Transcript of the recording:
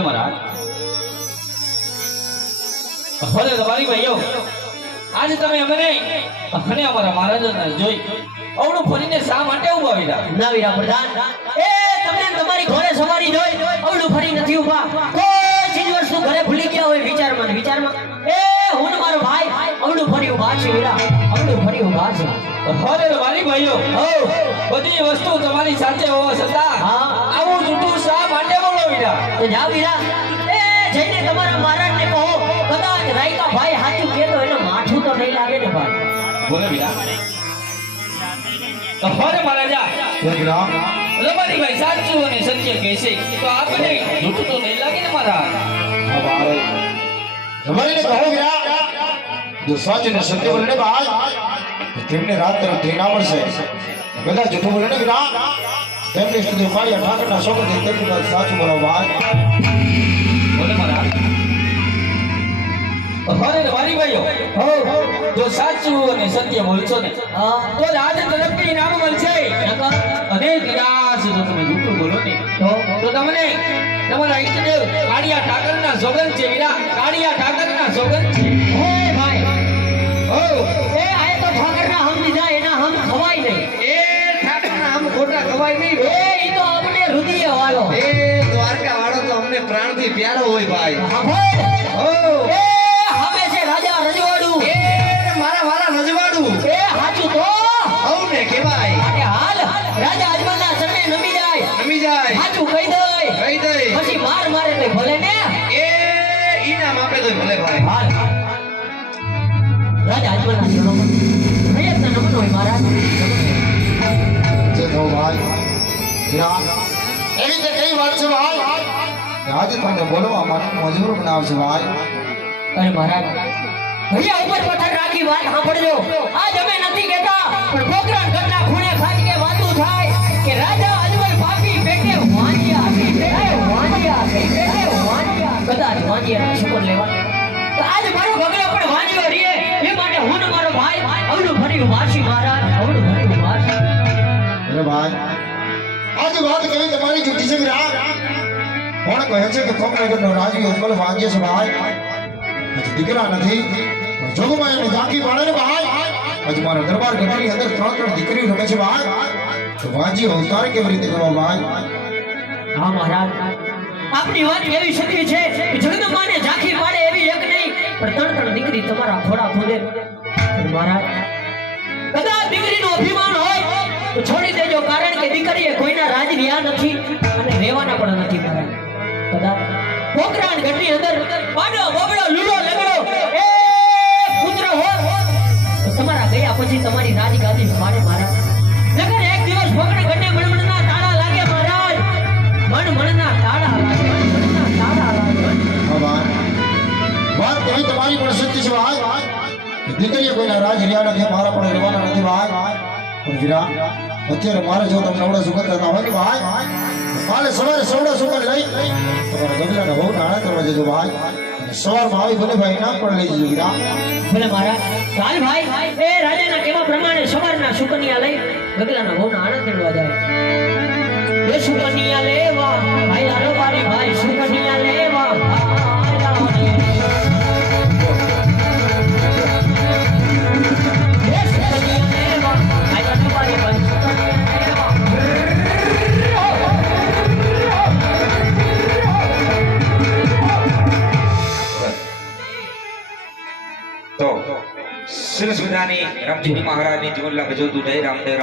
મહારાજ આજે તમે અમને અને અમારા મહારાજને જોઈ અવળું ફરીને શા માટે ઊભા રહ્યા ના વીરા પ્રધાન એ તમને તમારી ઘોડે સવારી જોઈ અવળું ફરી નથી ઊભા કોઈ ચીજ વસ્તુ ઘરે ભૂલી ગયા હોય વિચારમાં વિચારમાં ભાઈ અવળું ફરી ઊભા છે વીરા અવળું ફરી ઊભા છે ભલે મારી ભાઈઓ બધી વસ્તુ તમારી સાથે હોવા છતાં આવું જૂઠું શા માટે બોલો વીરા તો જા વીરા એ જઈને તમારા મહારાજને કહો કદાચ રાયકા ભાઈ સાચું કહેતો એને માઠું તો નહીં લાગે ને ભાઈ. બોલે વીરા હરે મહારાજા. કવિરા તમારી ભાઈ સાચું અને સત્ય કહેશે તો આપણે જૂઠું તો નહીં લાગે ને મારા અમારે જમાઈને કહો વીરા જો સાચું ને સત્ય બોલે ને ભાઈ તેમને રાત તરફ મળશે. બધા જૂઠું બોલે ને વીરા તેમને સુધી કાળિયા ઠાકરના શબ્દ તેમની પાસે સાચું બોલો ભાઈ. બોલે મારા. મારી ભાઈઓ. હો જો સાચું અને સત્ય બોલશો ને હા. તો આજે તરફથી ઇનામ મળશે. અને કદાચ જો તમે જૂઠું બોલો ને તો? તો તમને તમારા ઈષ્ટદેવ કાળિયા ઠાકરના સોગંદ છે વીરા કાળિયા ઠાકરના સોગંદ છે. એ આય તો ઠાકરના હમ દીધા એના હમ ખવાય નહીં. એ ઠાકરના આમ ખોટા ખવાય નહીં. એ ઈ તો આપણે રુધિર વાળો એ દ્વારકા વાળો તો અમને પ્રાણથી પ્યારો હોય ભાઈ. સાંભળ. એ હવે છે રાજા રજવાડું. એ મારા વાલા રજવાડું. એ હાચું તો હવ ને કહેવાય. અને હાલ રાજા અજમાનના ચરણે નમી જાય. નમી જાય. હાચું કહી દે કહી દે પછી માર મારે તો ભલે ને. એ ઈનામ આપે તો ભલે ભાઈ. હાલ. રાજા અજમાનના ચરણોમાં પ્રયત્ન નમન હોય મહારાજ. જે કહો ભાઈ એવી તે કઈ વાત છે ભાઈ? કે આજે બોલવા માટે મજબૂર બનાવશે ભાઈ. અરે મહારાજ ભૈયા ઉપર પથ્થર રાખી વાત સાંભળજો. આજ અમે નથી કહેતા પણ પોકરણ ઘરના ખૂણે ખાલી કે વાતું થાય કે રાજા વાસી મહારાજ અવળું ભર્યું વાસી અરે ભાઈ આજે વાત કેવી તમારી જૂઠી છે વીરા કોણ કહે છે કે કોકનગરનો રાજી અજમલ વાંજે છે ભાઈ હજી દીકરા નથી પણ જોગમાં એને ઝાંખી પાડે ને ભાઈ હજી મારા દરબાર ગઢની અંદર ત્રણ ત્રણ દીકરીઓ રમે છે ભાઈ તો વાંજી અવતાર કેવી રીતે કરવા ભાઈ હા મહારાજ આપની વાત એવી સત્ય છે કે જગદંબાને ઝાંખી પાડે એવી એક નહીં પણ ત્રણ ત્રણ દીકરી તમારા ખોડા ખોદે મહારાજ કદાચ દીકરીનું અભિમાન હોય, તો છોડી દેજો. કારણ કે દીકરીએ કોઈના રાજ રહ્યા નથી અને રહેવાના પણ નથી. કારણ કદાચ પોકરાણ ગઢની અંદર પાડો, બોબડો લૂલો દીકરીએ કોઈના રાજ રહ્યા નથી મારા પણ રહેવાના નથી ભાઈ. પણ હીરા, અત્યારે મારે જો તમને નવડા સુગંધ થતા હોય ને ભાઈ, કાલે સવારે સવડા સુગંધ લઈ, તમારા ગગલાના બહુ નાણા કરવા જજો ભાઈ. સવારમાં આવી ભલે ભાઈ ના પણ લઈ જજો હીરા. ભલે મારા ચાલ ભાઈ, એ રાજાના કેવા પ્રમાણે સવારના સુકન્યા લઈ ગગલાના બહુ નાણા કરવા જાય. એ સુકન્યા લેવા. ભાઈ લાલો મારી ભાઈ સરસ મજાની રામજી મહારાજની જીવન લાભ જોતું જય રામદેવ